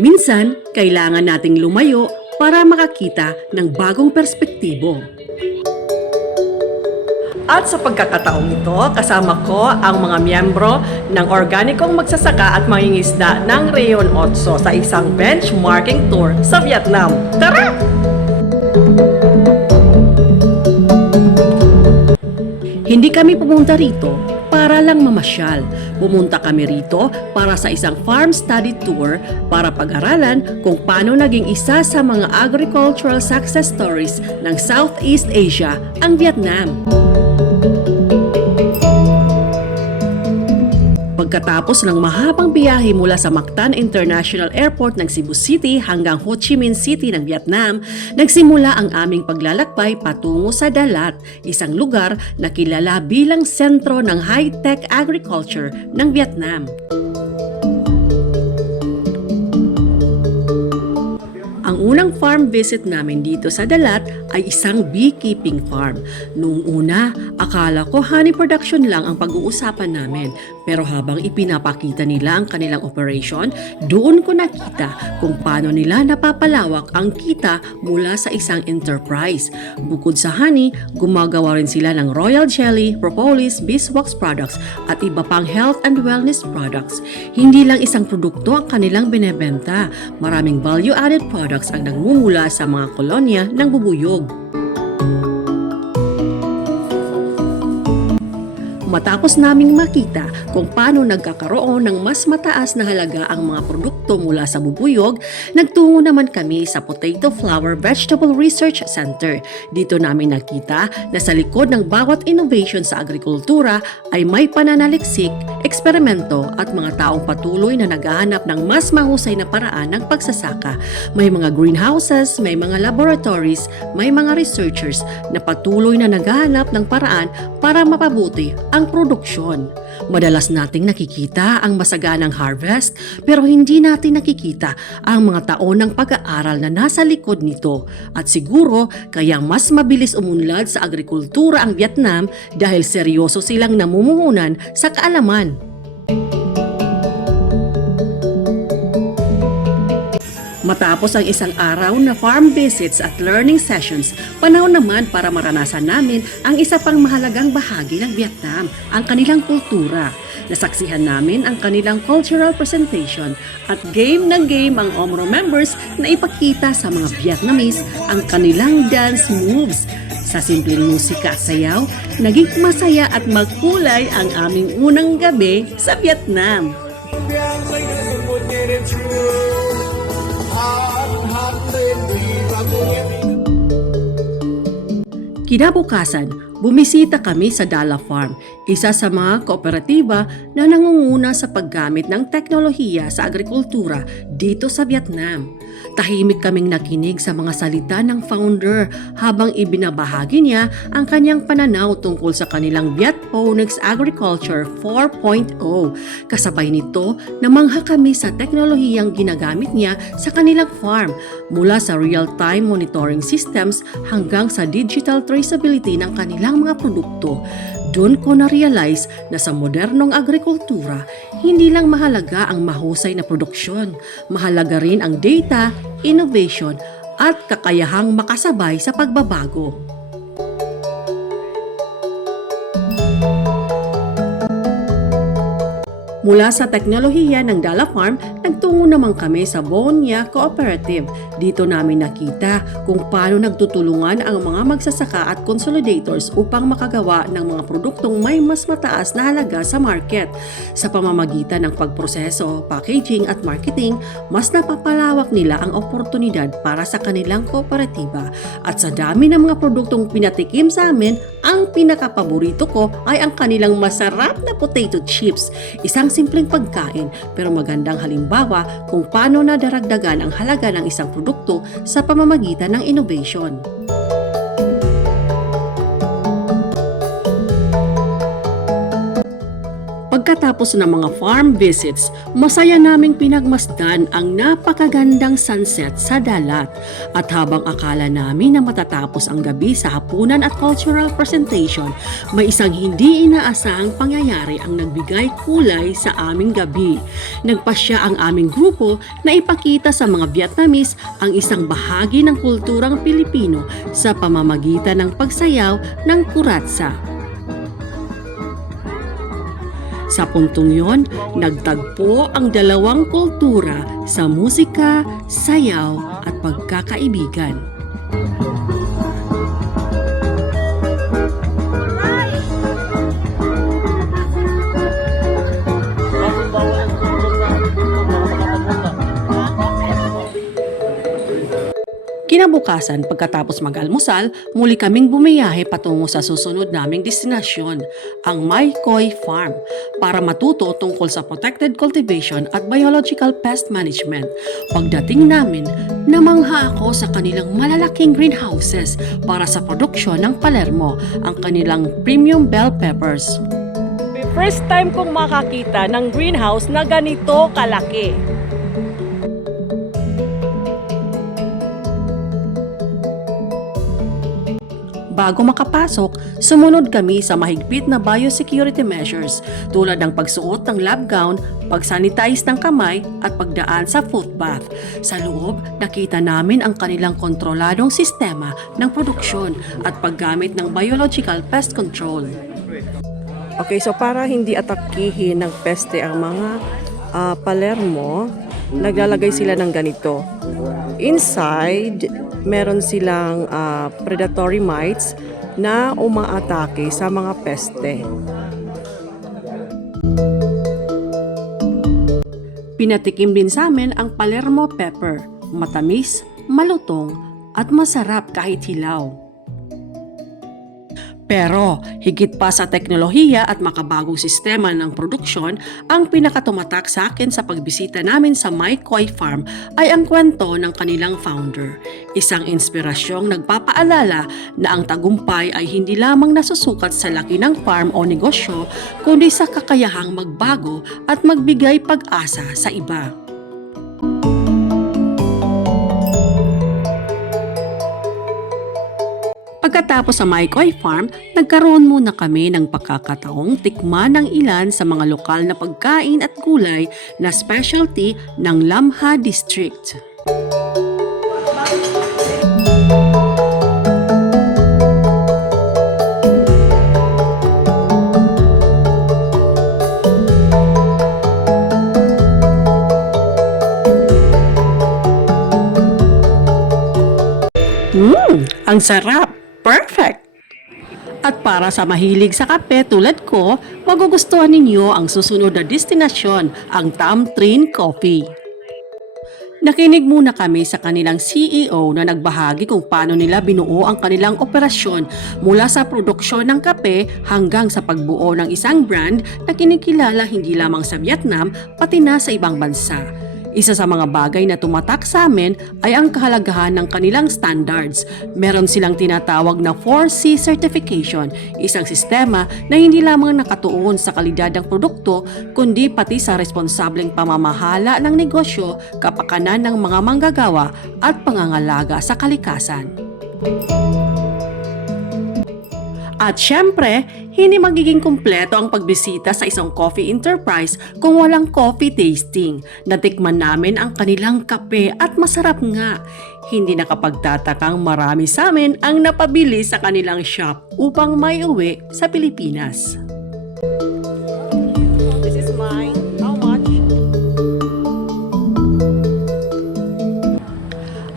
Minsan, kailangan nating lumayo para makakita ng bagong perspektibo. At sa pagkakataong ito, kasama ko ang mga miyembro ng organikong magsasaka at mangingisda ng Reon 8 sa isang benchmarking tour sa Vietnam. Tara! Hindi kami pumunta rito para lang mamasyal. Pumunta kami rito para sa isang farm study tour para pag-aralan kung paano naging isa sa mga agricultural success stories ng Southeast Asia ang Vietnam. Pagkatapos ng mahabang biyahe mula sa Mactan International Airport ng Cebu City hanggang Ho Chi Minh City ng Vietnam, nagsimula ang aming paglalakbay patungo sa Dalat, isang lugar na kilala bilang sentro ng high-tech agriculture ng Vietnam. Ang unang farm visit namin dito sa Dalat ay isang beekeeping farm. Noong una, akala ko honey production lang ang pag-uusapan namin. Pero habang ipinapakita nila ang kanilang operation, doon ko nakita kung paano nila napapalawak ang kita mula sa isang enterprise. Bukod sa honey, gumagawa rin sila ng royal jelly, propolis, beeswax products at iba pang health and wellness products. Hindi lang isang produkto ang kanilang binebenta. Maraming value-added products ang nagmumula sa mga kolonya ng bubuyog. Matapos naming makita kung paano nagkakaroon ng mas mataas na halaga ang mga produkto mula sa bubuyog, nagtungo naman kami sa Potato Flower Vegetable Research Center. Dito namin nakita na sa likod ng bawat innovation sa agrikultura ay may pananaliksik, eksperimento at mga taong patuloy na naghahanap ng mas mahusay na paraan ng pagsasaka. May mga greenhouses, may mga laboratories, may mga researchers na patuloy na naghahanap ng paraan para mapabuti ang produksyon. Madalas nating nakikita ang masaganang harvest pero hindi natin nakikita ang mga taon ng pag-aaral na nasa likod nito. At siguro kaya mas mabilis umunlad sa agrikultura ang Vietnam dahil seryoso silang namumuhunan sa kaalaman. Matapos ang isang araw na farm visits at learning sessions, panahon naman para maranasan namin ang isa pang mahalagang bahagi ng Vietnam, ang kanilang kultura. Nasaksihan namin ang kanilang cultural presentation at game ng game ang OMRO members na ipakita sa mga Vietnamese ang kanilang dance moves. Sa simpleng musika at sayaw, naging masaya at magkulay ang aming unang gabi sa Vietnam. Kinabukasan, bumisita kami sa Dala Farm, isa sa mga kooperatiba na nangunguna sa paggamit ng teknolohiya sa agrikultura dito sa Vietnam. Tahimik kaming nakinig sa mga salita ng founder habang ibinabahagi niya ang kanyang pananaw tungkol sa kanilang Vietphonics Agriculture 4.0. Kasabay nito, namangha kami sa teknolohiyang ginagamit niya sa kanilang farm, mula sa real-time monitoring systems hanggang sa digital traceability ng kanilang mga produkto. Doon ko na-realize na sa modernong agrikultura, hindi lang mahalaga ang mahusay na produksyon, mahalaga rin ang data, innovation, at kakayahang makasabay sa pagbabago. Mula sa teknolohiya ng Dala Farm, nagtungo naman kami sa Bonya Cooperative. Dito namin nakita kung paano nagtutulungan ang mga magsasaka at consolidators upang makagawa ng mga produktong may mas mataas na halaga sa market. Sa pamamagitan ng pagproseso, packaging at marketing, mas napapalawak nila ang oportunidad para sa kanilang kooperatiba. At sa dami ng mga produktong pinatikim sa amin, ang pinakapaborito ko ay ang kanilang masarap na potato chips. Isang simpleng pagkain pero magandang halimbawa kung paano nadaragdagan ang halaga ng isang produkto sa pamamagitan ng innovation. Pagkatapos ng mga farm visits, masaya naming pinagmasdan ang napakagandang sunset sa dalat. At habang akala namin na matatapos ang gabi sa hapunan at cultural presentation, may isang hindi inaasahang pangyayari ang nagbigay kulay sa aming gabi. Nagpasya ang aming grupo na ipakita sa mga Vietnamese ang isang bahagi ng kulturang Pilipino sa pamamagitan ng pagsayaw ng kuratsa. Sa puntong yon, nagtagpo ang dalawang kultura sa musika, sayaw at pagkakaibigan. Kinabukasan, pagkatapos mag-almusal, muli kaming bumiyahe patungo sa susunod naming destinasyon, ang Mai Khoi Farm, para matuto tungkol sa protected cultivation at biological pest management. Pagdating namin, namangha ako sa kanilang malalaking greenhouses para sa produksyon ng Palermo, ang kanilang premium bell peppers. First time kong makakita ng greenhouse na ganito kalaki. Bago makapasok, sumunod kami sa mahigpit na biosecurity measures tulad ng pagsuot ng lab gown, pagsanitize ng kamay at pagdaan sa foot bath. Sa loob, nakita namin ang kanilang kontroladong sistema ng produksyon at paggamit ng biological pest control. Okay, so para hindi atakihin ng peste ang mga Palermo, naglalagay sila ng ganito. Inside, meron silang predatory mites na umaatake sa mga peste. Pinatikim din sa amin ang Palermo pepper, matamis, malutong at masarap kahit hilaw. Pero higit pa sa teknolohiya at makabagong sistema ng produksyon, ang pinakatumatak sa akin sa pagbisita namin sa Mai Khoi Farm ay ang kwento ng kanilang founder. Isang inspirasyong nagpapaalala na ang tagumpay ay hindi lamang nasusukat sa laki ng farm o negosyo, kundi sa kakayahang magbago at magbigay pag-asa sa iba. Pagkatapos sa Mai Khoi Farm, nagkaroon muna kami ng pagkakataong tikman ng ilan sa mga lokal na pagkain at gulay na specialty ng Lamha District. Ang sarap! Perfect! At para sa mahilig sa kape tulad ko, magugustuhan ninyo ang susunod na destinasyon, ang Tam Trinh Coffee. Nakinig muna kami sa kanilang CEO na nagbahagi kung paano nila binuo ang kanilang operasyon mula sa produksyon ng kape hanggang sa pagbuo ng isang brand na kinikilala hindi lamang sa Vietnam pati na sa ibang bansa. Isa sa mga bagay na tumatak sa amin ay ang kahalagahan ng kanilang standards. Meron silang tinatawag na 4C certification, isang sistema na hindi lamang nakatuon sa kalidad ng produkto, kundi pati sa responsableng pamamahala ng negosyo, kapakanan ng mga manggagawa at pangangalaga sa kalikasan. At syempre, hindi magiging kumpleto ang pagbisita sa isang coffee enterprise kung walang coffee tasting. Natikman namin ang kanilang kape at masarap nga. Hindi nakapagtatakang marami sa amin ang napabili sa kanilang shop upang may uwi sa Pilipinas. This is mine. How much?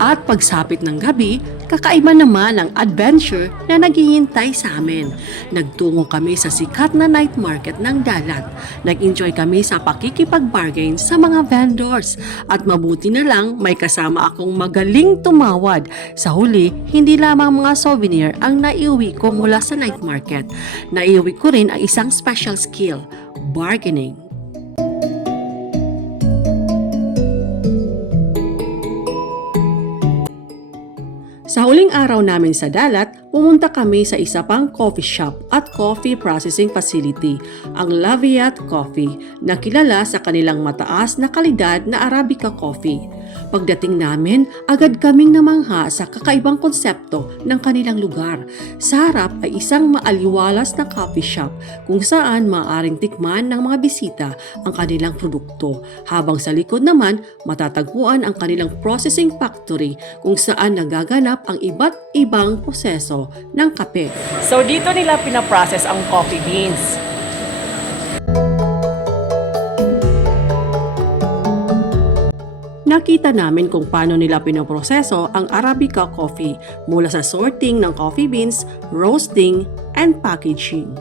At pagsapit ng gabi, kakaiba naman ang adventure na naghihintay sa amin. Nagtungo kami sa sikat na night market ng dalat. Nag-enjoy kami sa pakikipag-bargain sa mga vendors. At mabuti na lang may kasama akong magaling tumawad. Sa huli, hindi lamang mga souvenir ang naiuwi ko mula sa night market. Naiuwi ko rin ang isang special skill, bargaining. Sa huling araw namin sa dalat, pumunta kami sa isa pang coffee shop at coffee processing facility, ang Laviat Coffee, na kilala sa kanilang mataas na kalidad na Arabica coffee. Pagdating namin, agad kaming namangha sa kakaibang konsepto ng kanilang lugar. Sa harap ay isang maaliwalas na coffee shop kung saan maaaring tikman ng mga bisita ang kanilang produkto. Habang sa likod naman, matatagpuan ang kanilang processing factory kung saan nagaganap ang iba't ibang proseso ng kape. So dito nila pinaprocess ang coffee beans. Nakita namin kung paano nila pinoproseso ang Arabica coffee mula sa sorting ng coffee beans, roasting, and packaging.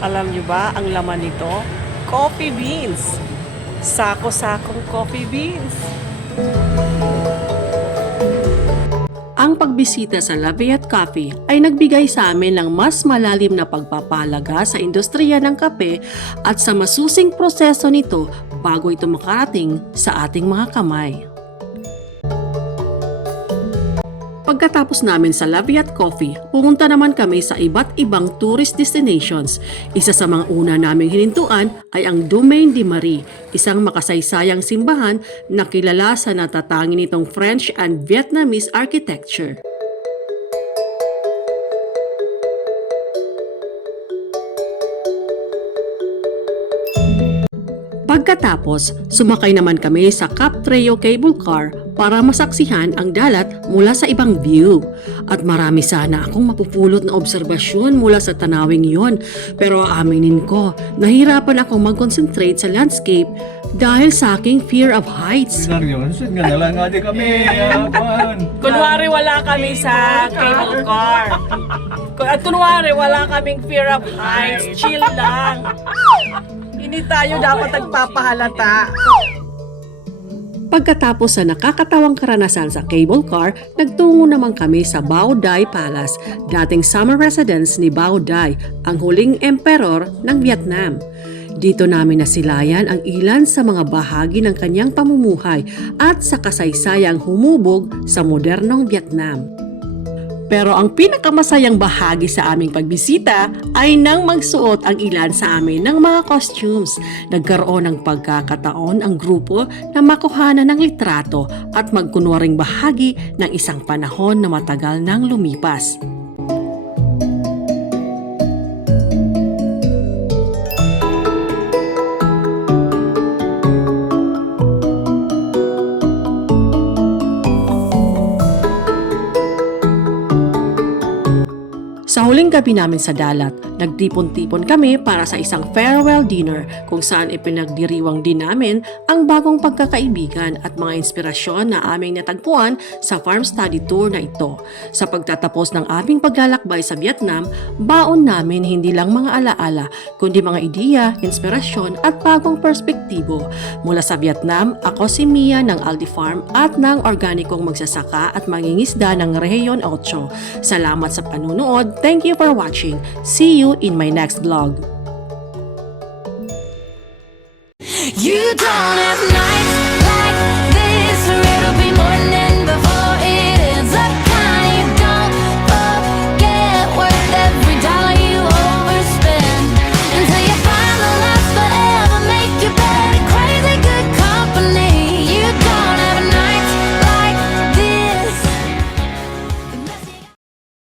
Alam nyo ba ang laman nito? Coffee beans. Sako-sakong coffee beans. Ang pagbisita sa Laviat Coffee ay nagbigay sa amin ng mas malalim na pagpapahalaga sa industriya ng kape at sa masusing proseso nito bago ito makarating sa ating mga kamay. Pagkatapos namin sa Laviat Coffee, pumunta naman kami sa iba't ibang tourist destinations. Isa sa mga una naming hinintuan ay ang Domaine de Marie, isang makasaysayang simbahan na kilala sa natatangin nitong French and Vietnamese architecture. Pagkatapos, sumakay naman kami sa Cap Treo Cable Car para masaksihan ang dalat mula sa ibang view. At marami sana akong mapupulot na obserbasyon mula sa tanawing yon. Pero aaminin ko, nahirapan akong mag-concentrate sa landscape dahil sa aking fear of heights. Kunwari wala kami sa cable car. At kunwari wala kaming fear of heights. Chill lang. Hindi tayo dapat nagpapahalata. Pagkatapos sa nakakatawang karanasan sa cable car, nagtungo naman kami sa Bao Dai Palace, dating summer residence ni Bao Dai, ang huling emperor ng Vietnam. Dito namin nasilayan ang ilan sa mga bahagi ng kanyang pamumuhay at sa kasaysayang humubog sa modernong Vietnam. Pero ang pinakamasayang bahagi sa aming pagbisita ay nang magsuot ang ilan sa amin ng mga costumes. Nagkaroon ng pagkakataon ang grupo na makuhanan ng litrato at magkunwaring bahagi ng isang panahon na matagal nang lumipas. Sa huling gabi namin sa dalat, nagtipon-tipon kami para sa isang farewell dinner kung saan ipinagdiriwang din namin ang bagong pagkakaibigan at mga inspirasyon na aming natagpuan sa farm study tour na ito. Sa pagtatapos ng aming paglalakbay sa Vietnam, baon namin hindi lang mga alaala, kundi mga ideya, inspirasyon at bagong perspektibo. Mula sa Vietnam, ako si Mia ng Aldi Farm at ng organikong magsasaka at mangingisda ng Rehiyon 8. Salamat sa panunood. Thank you for watching. See you in my next vlog. You don't